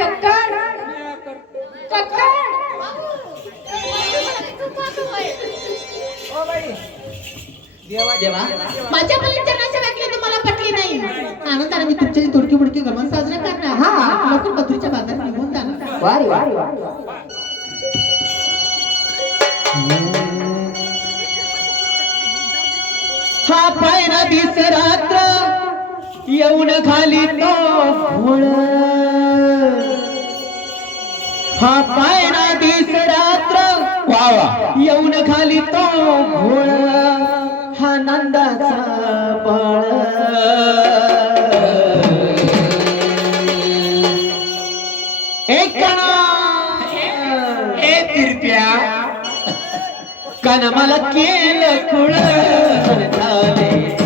कक्कड देवा. माझ्या मुलींच्या वाक्य तुम्हाला पटली नाही. आनंदाने मी तुमची तुडकी बुडकी गमन साजरा करणार. हा लवकर मथुरीच्या बाजारात निघून जाणार वारी वारी वारी. हा पायरा दिस रात्र येऊन खाली तो घोळ हा पायरा दिस रात्र. येऊन खाली तो घोळ. हा नंदाचा बळ एक तिरप्या. कन मला केलं खुळ झाले.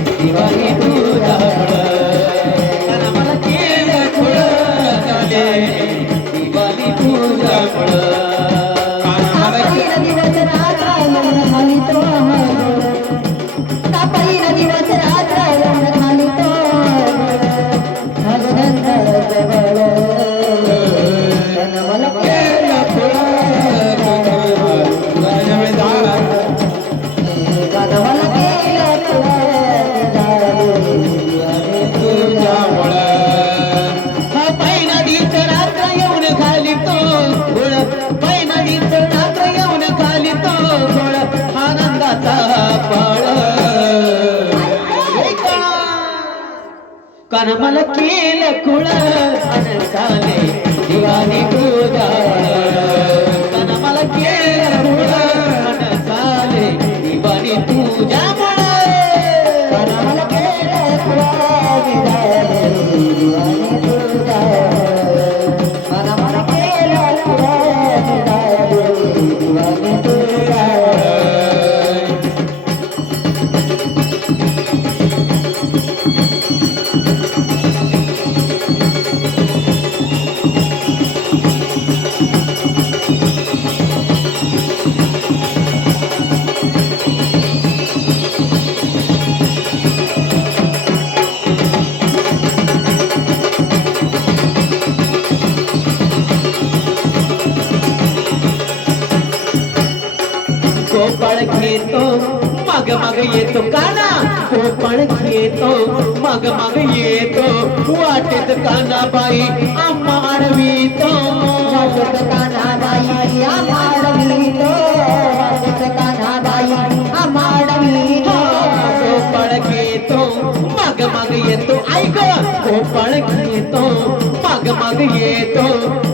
कान मला केलं कुळ. चाले दिवाणी गोदा घेतो मग मग येतो काना. गोपाळ घेतो. मग मग येतो. वाटेत कानाबाई आम्हा अडवितो वाटत कान्हाबाई आमाडवीतो वाटत कान्हाबाई आमाडवीतो गोपाळ घेतो. मग मग येतो. ऐक. गोपाळ घेतो. मग मग येतो.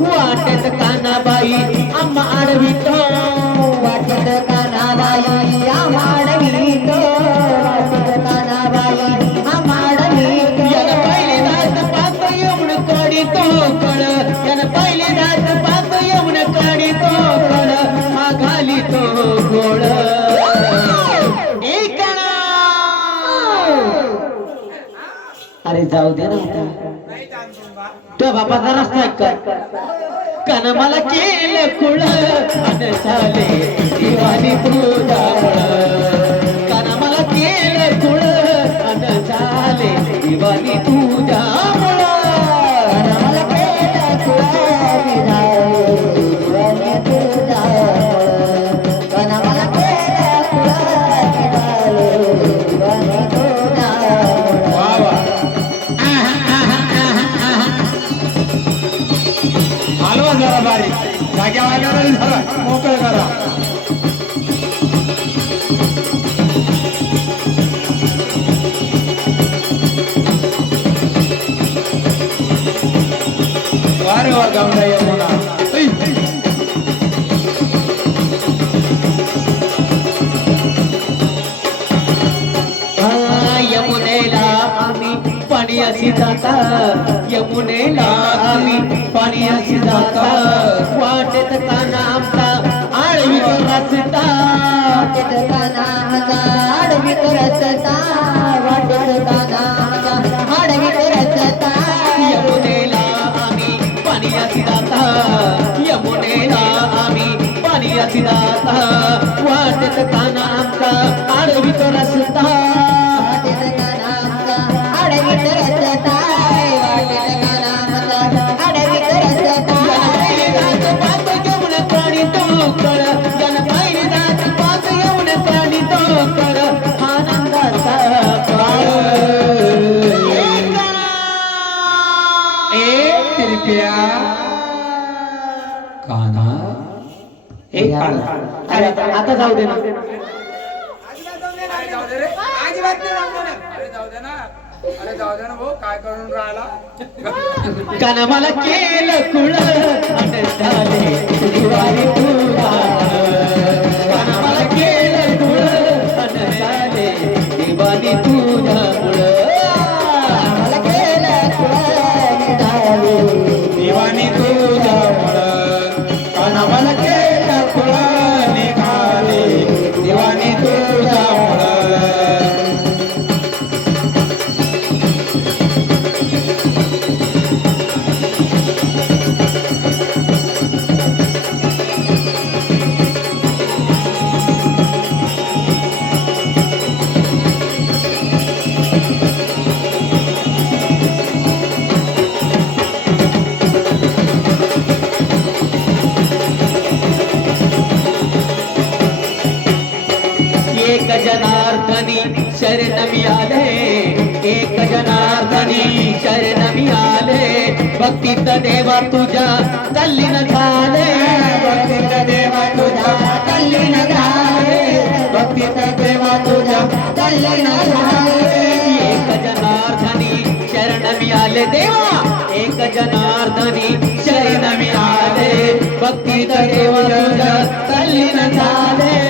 वाटेत कानाबाई आम्हा अडवितो जाऊ दे ना. तो बापाचा रस्ता आहे का कन मला केलं कुळ झाले दिवाळी तुझा कन मला केलं कुळ झाले दिवाळी तुझ्या जाग्या वाल्यावर जरा मोकळ करा. वारे वा यमुना यमुनेला आम्ही पाणी अशी जाता. यमुनेला पाणी जाता वाटेत काना आमचा आळवीचा रस्ता कानाचा आडवीत रचता वाटेत कानाचा आडवीत रचता यमुनेला आम्ही पाणीयाची दाता यमुनेला आम्ही पाणीयाची दाता आता जाऊ दे ना. अरे जाऊ दे रे. अजिबात नाही जाऊ दे ना अरे जाऊ दे ना. अरे जाऊ दे ना भाऊ काय करून राहिला? काना मला केलं कुळ. झाले दिवाळी तुला जनार्दनी शरण मिळाले एक जनार्दनी शरण मिळाले भक्तीत देवा तुझ्या तल्लीन झाले। भक्तीत देवा तुझ्या तल्लीन झाले। भक्तीत देवा तुझ्या तल्लीन झाले। एक जनार्दनी शरण मिळाले देवा एक जनार्दनी शरण मिळाले भक्तीत देवा तुझ्या तल्लीन झाले।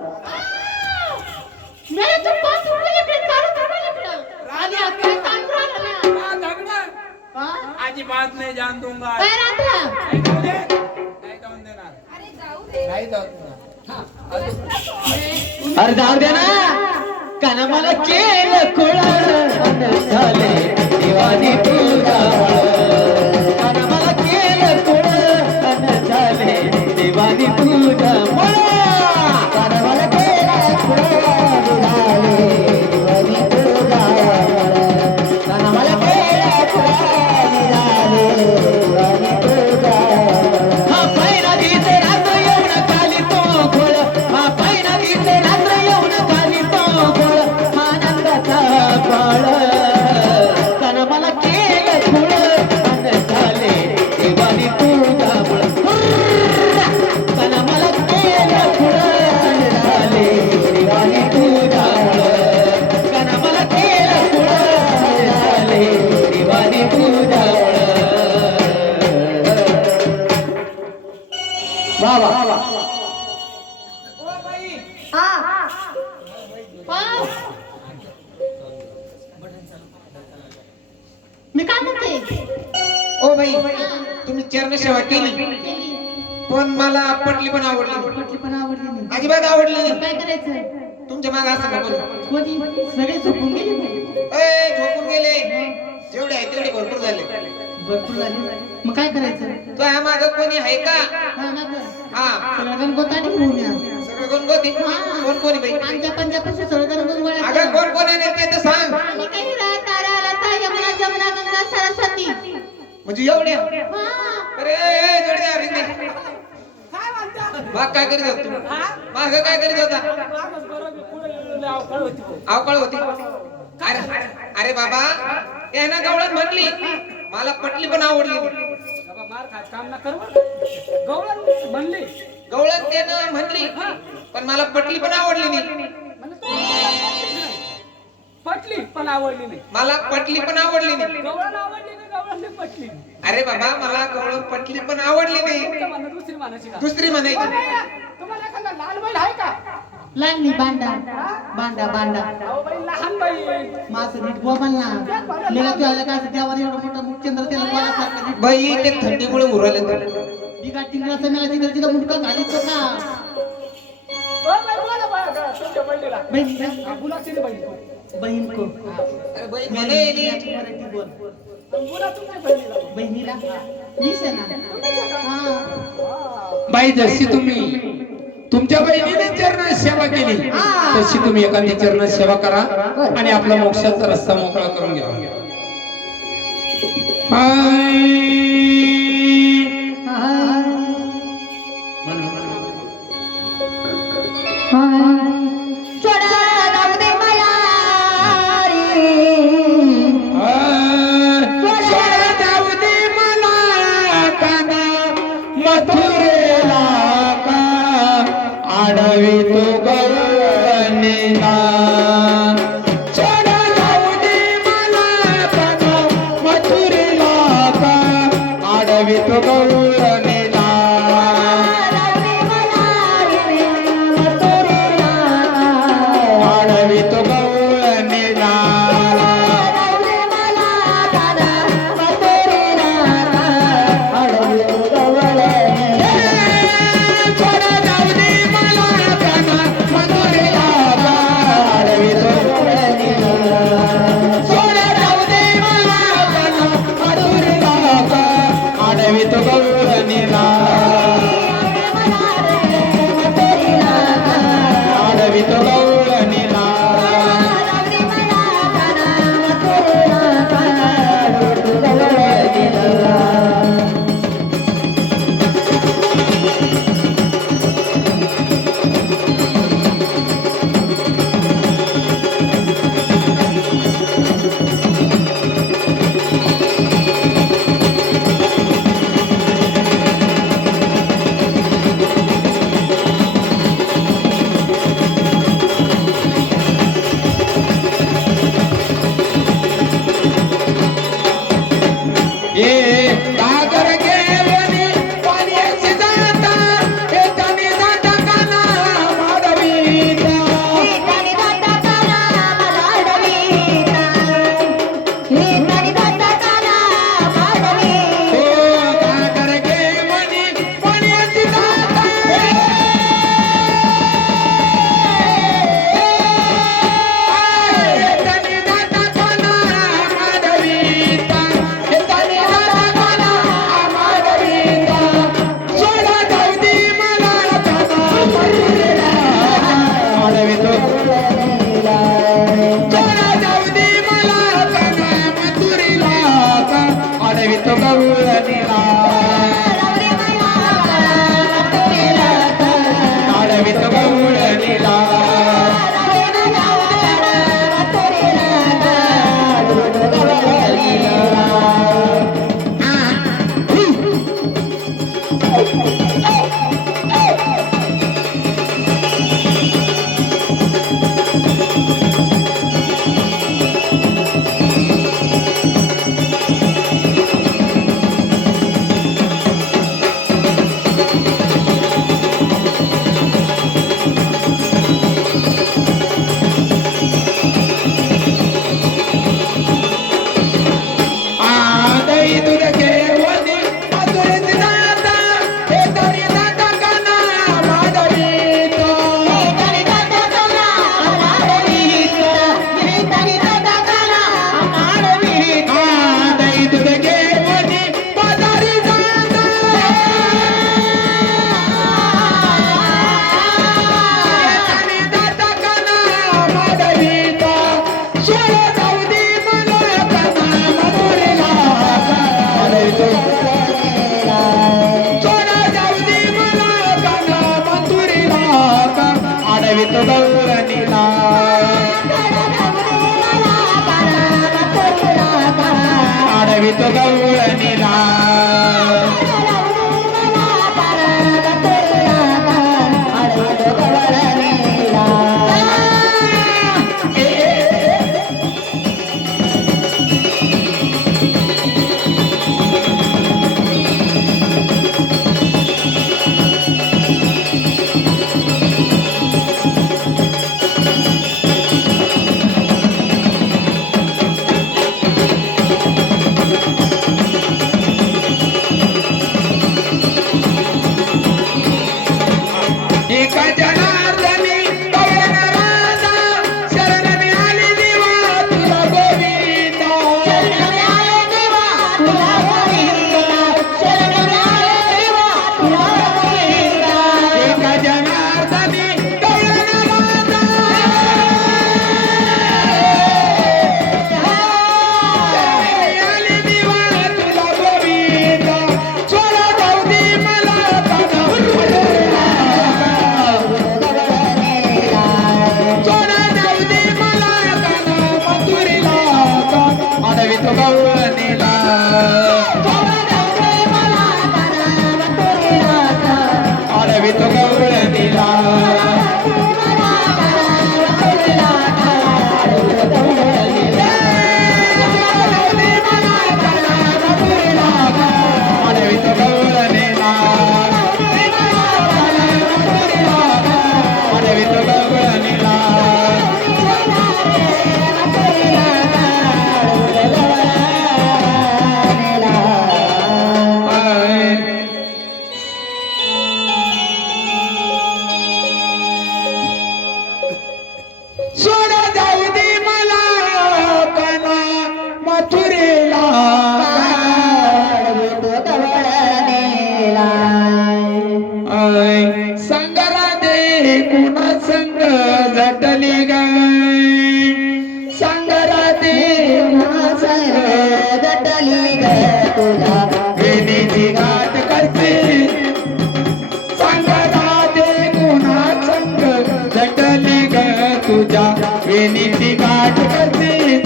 अजिबात नाही जान दूंगा काय राहता नाही जाऊ दे. नाही जाऊन देणार. अरे जाऊ दे. नाही जाऊ देणार. हा, अजून. अरे जाऊ दे ना. काना मला केलं कुळ झाले भरपूर झाले. मग काय करायचं? तो या माग कोणी आहे का? हा घेऊन या सगळं कोण कोणी हा. कोण कोणी बाई? आमच्या पंजाबपासून सगळं गणगोत गोळा अगं करा. कोण कोण आहे ते तर सांग. आणि काही रात तारा लता यमुना जमुना गंगा सरस्वती. म्हणजे एवढे हा. अरे. माग काय करीत होता तू? माग काय करीत होता? अवकाळ होती. अरे अरे बाबा यानं गवळण म्हणली मला पटली पण आवडली बाबा म्हणली. गवळण ते ना म्हणली पण मला पटली पण आवडली नाही. पटली पण आवडली नाही. मला पटली पण आवडली नाही. पटली? अरे बाबा मला गवळ पटली पण आवडली नाही. दुसरी म्हणायची दुसरी म्हणायची. तुम्हाला एखादा लाल बैल आहे का? लागली बांडा बांडा बांडा मास नीट बोबल ना. मला तू आला काय त्यावर एवढा मोठा मुखचंद्र त्याला बोला बाई ते थंडीमुळे उरले मी का टिंगराचं तिकडे टिंगराची तर मुटका तो का बहीण को बहिणीला मी सेना बाई जशी तुम्ही. तुमच्या बहिणीने चरणात सेवा केली. तशी तुम्ही एखादी चरणात सेवा करा आणि आपला मोक्षाचा रस्ता मोकळा करून घ्या.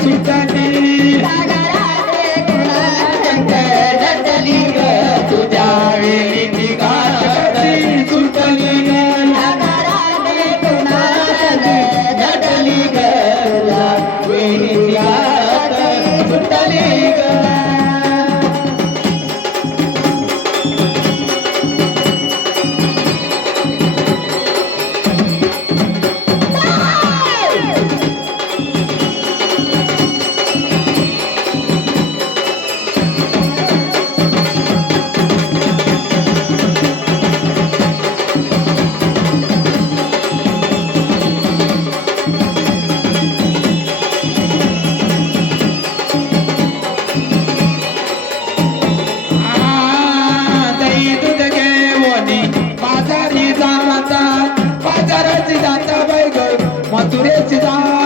करते Let's dance.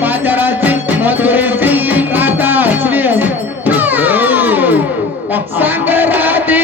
बाजाराची मथुरेची काटा श्री संग्रादी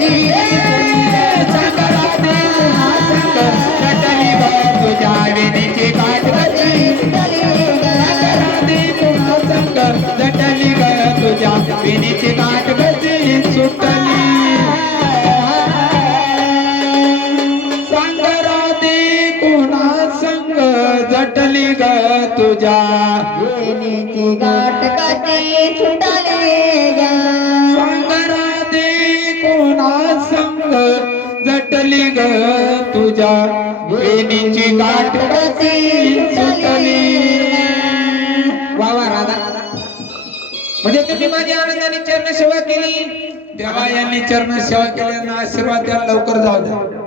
Yeah. आणि चरण सेवा केल्याने आशीर्वाद द्या लवकर जाऊ द्या.